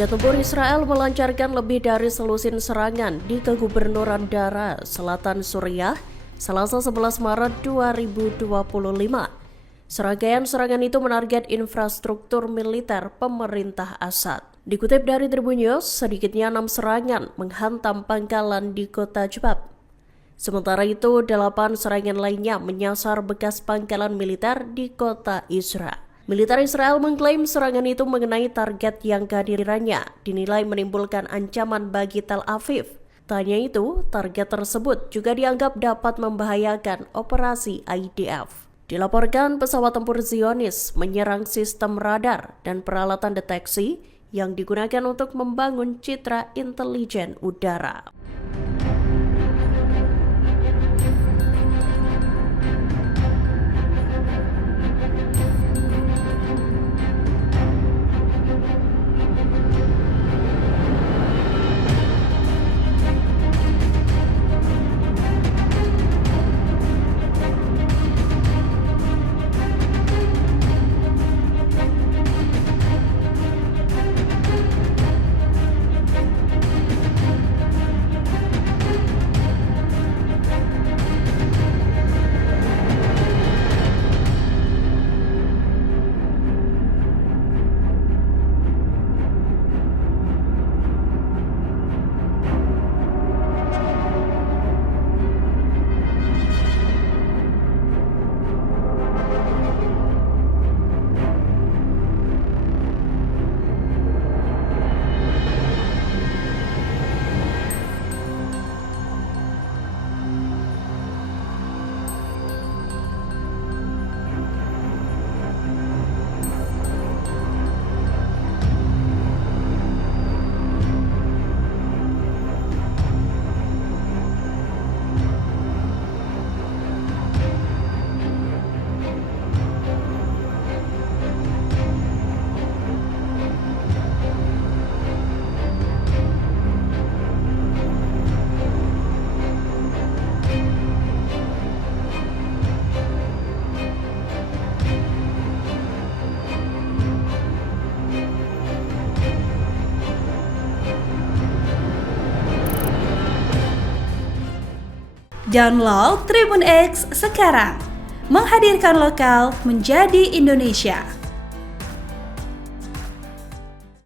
Jet tempur Israel melancarkan lebih dari selusin serangan di kegubernuran Dara, Selatan Suriah, Selasa 11 Maret 2025. Serangkaian serangan itu menarget infrastruktur militer pemerintah Assad. Dikutip dari Tribun News, sedikitnya 6 serangan menghantam pangkalan di kota Jbab. Sementara itu, 8 serangan lainnya menyasar bekas pangkalan militer di kota Isra. Militer Israel mengklaim serangan itu mengenai target yang kehadirannya dinilai menimbulkan ancaman bagi Tel Aviv. Tak hanya itu, target tersebut juga dianggap dapat membahayakan operasi IDF. Dilaporkan pesawat tempur Zionis menyerang sistem radar dan peralatan deteksi yang digunakan untuk membangun citra intelijen udara. Download Tribun X sekarang, menghadirkan lokal menjadi Indonesia.